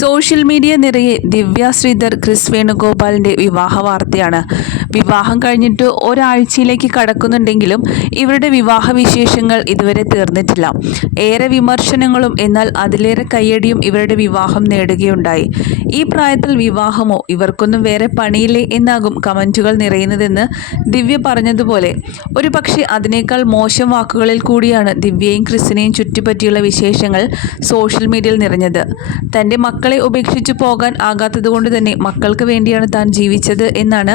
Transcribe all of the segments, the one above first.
Social media നിറയെ ദിവ്യ Sridhar Chris വേണുഗോപാലിൻ്റെ വിവാഹ വാർത്തയാണ്. വിവാഹം കഴിഞ്ഞിട്ട് ഒരാഴ്ചയിലേക്ക് കടക്കുന്നുണ്ടെങ്കിലും ഇവരുടെ വിവാഹ വിശേഷങ്ങൾ ഇതുവരെ തീർന്നിട്ടില്ല. ഏറെ വിമർശനങ്ങളും എന്നാൽ അതിലേറെ കയ്യടിയും ഇവരുടെ വിവാഹം നേടുകയുണ്ടായി. ഈ പ്രായത്തിൽ വിവാഹമോ, ഇവർക്കൊന്നും വേറെ പണിയില്ലേ എന്നാകും കമൻറ്റുകൾ നിറയുന്നതെന്ന് ദിവ്യ പറഞ്ഞതുപോലെ ഒരു പക്ഷേ അതിനേക്കാൾ മോശം വാക്കുകളിൽ കൂടിയാണ് ദിവ്യയും ക്രിസിനെയും ചുറ്റിപ്പറ്റിയുള്ള വിശേഷങ്ങൾ സോഷ്യൽ മീഡിയയിൽ നിറഞ്ഞത്. തൻ്റെ മക്കളെ ഉപേക്ഷിച്ചു പോകാൻ ആകാത്തതുകൊണ്ട് തന്നെ മക്കൾക്ക് വേണ്ടിയാണ് താൻ ജീവിച്ചത് എന്നാണ്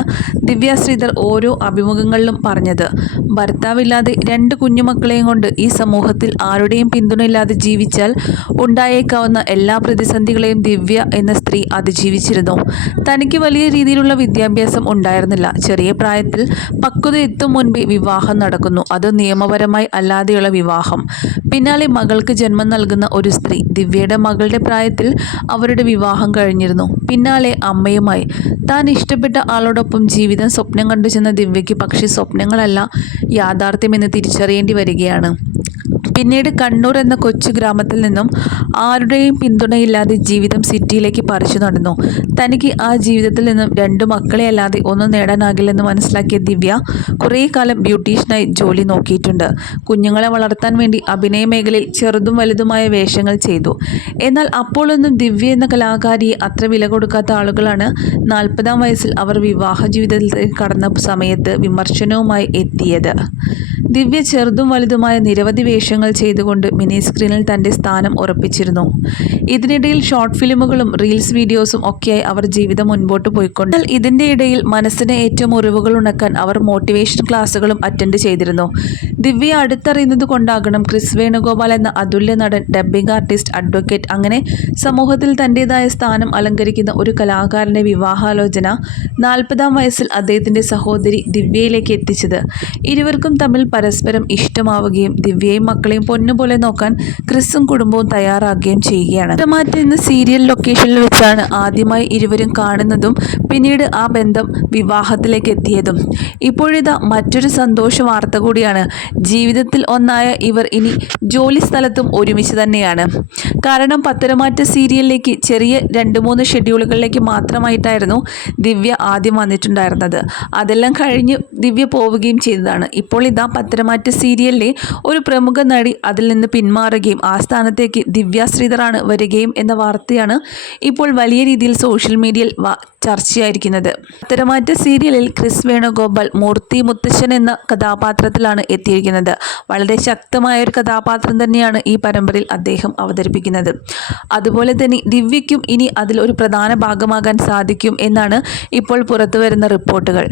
ദിവ്യ ശ്രീധർ ഓരോ അഭിമുഖങ്ങളിലും പറഞ്ഞത്. ഭർത്താവില്ലാതെ 2 കുഞ്ഞുമക്കളെയും കൊണ്ട് ഈ സമൂഹത്തിൽ ആരുടെയും പിന്തുണയില്ലാതെ ജീവിച്ചാൽ ഉണ്ടായേക്കാവുന്ന എല്ലാ പ്രതിസന്ധികളെയും ദിവ്യ എന്ന സ്ത്രീ അതിജീവിച്ചിരുന്നു. തനിക്ക് വലിയ രീതിയിലുള്ള വിദ്യാഭ്യാസം ഉണ്ടായിരുന്നില്ല. ചെറിയ പ്രായത്തിൽ പക്വത എത്തും മുൻപേ വിവാഹം നടക്കുന്നു, അത് നിയമപരമായി അല്ലാതെയുള്ള വിവാഹം. പിന്നാലെ മകൾക്ക് ജന്മം നൽകുന്ന ഒരു സ്ത്രീ. ദിവ്യയുടെ മകളുടെ പ്രായത്തിൽ അവരുടെ വിവാഹം കഴിഞ്ഞിരുന്നു. പിന്നാലെ അമ്മയുമായി. താൻ ഇഷ്ടപ്പെട്ട ആളോടൊപ്പം ജീവിതം സ്വപ്നം കണ്ടു ചെന്ന ദിവ്യയ്ക്ക് പക്ഷേ സ്വപ്നങ്ങളല്ല യാഥാർത്ഥ്യമെന്ന് തിരിച്ചറിയേണ്ടി വരികയാണ്. പിന്നീട് കണ്ണൂർ എന്ന കൊച്ചു ഗ്രാമത്തിൽ നിന്നും ആരുടെയും പിന്തുണയില്ലാതെ ജീവിതം സിറ്റിയിലേക്ക് പറിച്ചു നടന്നു. തനിക്ക് ആ ജീവിതത്തിൽ നിന്നും 2 മക്കളെ അല്ലാതെ ഒന്നും നേടാനാകില്ലെന്ന് മനസ്സിലാക്കിയ ദിവ്യ കുറേ കാലം ബ്യൂട്ടീഷ്യനായി ജോലി നോക്കിയിട്ടുണ്ട്. കുഞ്ഞുങ്ങളെ വളർത്താൻ വേണ്ടി അഭിനയ മേഖലയിൽ ചെറുതും വലുതുമായ വേഷങ്ങൾ ചെയ്തു. എന്നാൽ അപ്പോഴൊന്നും ദിവ്യ എന്ന കലാകാരിയെ അത്ര വില കൊടുക്കാത്ത ആളുകളാണ് 40-ാം വയസ്സിൽ അവർ വിവാഹ ജീവിതത്തിലേക്ക് കടന്ന സമയത്ത് വിമർശനവുമായി എത്തിയത്. ദിവ്യ ചെറുതും വലുതുമായ നിരവധി വേഷങ്ങൾ ചെയ്തുകൊണ്ട് മിനി സ്ക്രീനിൽ തൻ്റെ സ്ഥാനം ഉറപ്പിച്ചിരുന്നു. ഇതിനിടയിൽ ഷോർട്ട് ഫിലിമുകളും റീൽസ് വീഡിയോസും ഒക്കെയായി അവർ ജീവിതം മുൻപോട്ട് പോയിക്കൊണ്ട്. എന്നാൽ ഇതിൻ്റെ ഇടയിൽ മനസ്സിന് ഏറ്റവും മുറിവുകൾ ഉണക്കാൻ അവർ മോട്ടിവേഷൻ ക്ലാസ്സുകളും അറ്റൻഡ് ചെയ്തിരുന്നു. ദിവ്യ അടുത്തറിയുന്നത് കൊണ്ടാകണം ക്രിസ് വേണുഗോപാൽ എന്ന അതുല്യ നടൻ, ഡബ്ബിംഗ് ആർട്ടിസ്റ്റ്, അഡ്വക്കേറ്റ് അങ്ങനെ സമൂഹത്തിൽ തൻ്റെതായ സ്ഥാനം അലങ്കരിക്കുന്ന ഒരു കലാകാരൻ്റെ വിവാഹാലോചന 40-ാം വയസ്സിൽ അദ്ദേഹത്തിൻ്റെ സഹോദരി ദിവ്യയിലേക്ക് എത്തിച്ചത്. ഇരുവർക്കും തമ്മിൽ പരസ്പരം ഇഷ്ടമാവുകയും ദിവ്യയും മക്കളെയും പൊന്നുപോലെ നോക്കാൻ ക്രിസും കുടുംബവും തയ്യാറാകുകയും ചെയ്യുകയാണ്. മാറ്റം എന്ന സീരിയൽ ലൊക്കേഷനിൽ വെച്ചാണ് ആദ്യമായി ഇരുവരും കാണുന്നതും പിന്നീട് ആ ബന്ധം വിവാഹത്തിലേക്ക് എത്തിയതും. ഇപ്പോഴിതാ മറ്റൊരു സന്തോഷ വാർത്ത കൂടിയാണ്. ജീവിതത്തിൽ ഒന്നായ ഇവർ ഇനി ജോലി സ്ഥലത്തും ഒരുമിച്ച് തന്നെയാണ്. കാരണം പത്തരമാറ്റ സീരിയലിലേക്ക് ചെറിയ 2-3 ഷെഡ്യൂളുകളിലേക്ക് മാത്രമായിട്ടായിരുന്നു ദിവ്യ ആദ്യം വന്നിട്ടുണ്ടായിരുന്നത്. അതെല്ലാം കഴിഞ്ഞ് ദിവ്യ പോവുകയും ചെയ്തതാണ്. ഇപ്പോൾ ഇതാ പത്തരമാറ്റ സീരിയലിലെ ഒരു പ്രമുഖ നടി അതിൽ നിന്ന് പിന്മാറുകയും ആ സ്ഥാനത്തേക്ക് ദിവ്യ ശ്രീധറാണ് വരികയും എന്ന വാർത്തയാണ് ഇപ്പോൾ വലിയ രീതിയിൽ സോഷ്യൽ മീഡിയയിൽ ചർച്ചയായിരിക്കുന്നത്. പത്തരമാറ്റ സീരിയലിൽ ക്രിസ് വേണുഗോപാൽ മൂർത്തി മുത്തശ്ശൻ എന്ന കഥാപാത്രത്തിലാണ് എത്തിയിരിക്കുന്നത്. വളരെ ശക്തമായ ഒരു കഥാപാത്രം തന്നെയാണ് ഈ പരമ്പരയിൽ അദ്ദേഹം അവതരിപ്പിക്കുന്നത്. അതുപോലെ തന്നെ ദിവ്യയ്ക്കും ഇനി അതിൽ ഒരു പ്രധാന ഭാഗമാകാൻ സാധിക്കും എന്നാണ് ഇപ്പോൾ പുറത്തുവരുന്ന റിപ്പോർട്ടുകൾ.